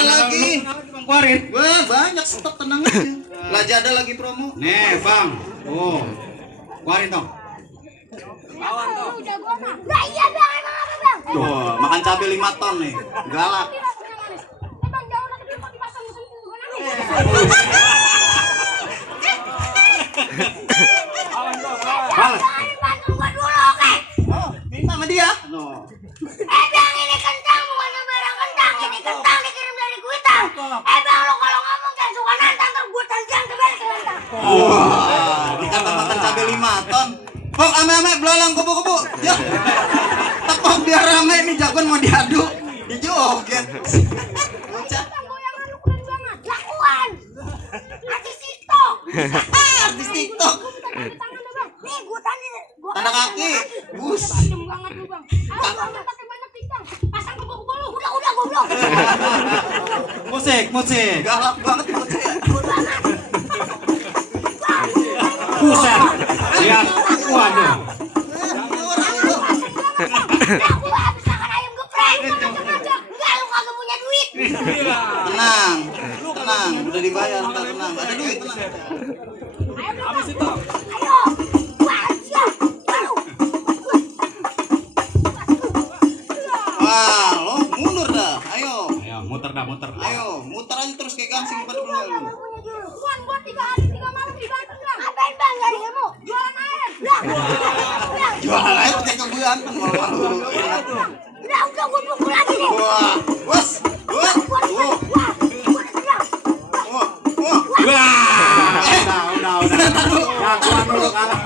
Mana lagi? Bang keluarin. Wah, banyak stok, tenang aja. Lagi ada lagi promo. Nih, Bang. Oh. Keluarin dong. Nah, iya bang, emang apa bang? Tuh, makan cabai 5 ton nih. Galak. Bang jauh lagi di pasar musim juga nangis. Balas. Bantu gua dulu, oke? Oh, minta sama dia. No. Bang ini kentang bukan barang kentang, ini kentang dikirim dari Kuitang. Bang lo kalau ngomong jangan suka nantang ntar gua tendang kembali ke nantang. Wah, dikata makan cabai 5 ton. Pok, ame-ame belalang kubu-kubu. Ya. Tepok biar rame nih, jagoan mau diadu. Dijoget. Bocah. Goyangan lu keren banget, lakuan. Artis TikTok. Artis TikTok. Tangan lu bang, nih gua Tanda kaki. Bus. Tajam banget lu bang. Awas jangan pakai banyak pincang. Pasang ke buku lu, udah goblok. Musik. Galak banget bocah. Buset. Lihat. Waduh. Gua habis makan ayam geprek. Enggak, lu kagak punya duit. Tenang. Tenang, udah dibayar, entar tenang. Ada duit, tenang. Habis itu. Ayo. Wah, siap. Wah, lo mundur dah. Ayo. Ayo, muter dah. Ayo, muter aja terus kayak gangsing pada dulu. Tuan, gua 3 hari 3 malam di Banten bang. Ngapain bang nyari ilmu? Jualan air. Jualan aja pakai kebuan, malu-malu. Udah gua pukul lagi nih. Wah, bos. Wah. Wah, gua tenang. Wah. Wah. Wah. Udah. Jagoan lu kalah.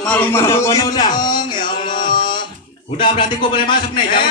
Malu-malu Udah, gitu udah. dong, ya Allah. Udah berarti gua boleh masuk nih. Jangan